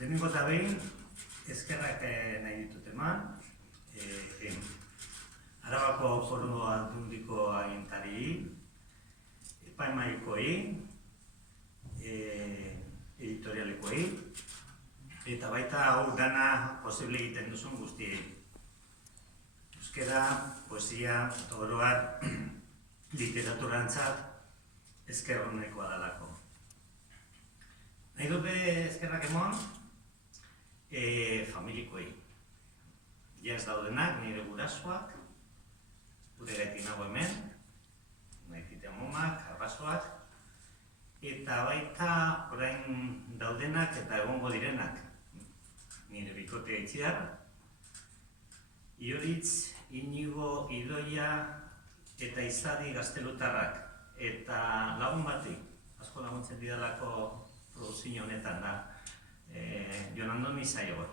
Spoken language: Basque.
Lehenengo eta behin, eskerrak nahi ditut eman, Arabako Foru Aldundiko agintari, epaimahikoei, editorialekoei, eta baita hau dana posible egiten duzun guztiei. Euskara, poesia, eta oro har, literaturantzat esker honekoa dalako. Nahi dute eskerrak emon, familikoei. Ja ez daudenak, nire gurasoak, gure gaitik nago hemen, nahi amomak, arrasoak, eta baita orain daudenak eta egongo direnak. Nire bikotea Itziar, Ioritz, Inigo, Idoia eta Izadi gaztelutarrak, eta lagun bati, asko laguntzen didalako produzio honetan da, Jon Andoni Zaiago.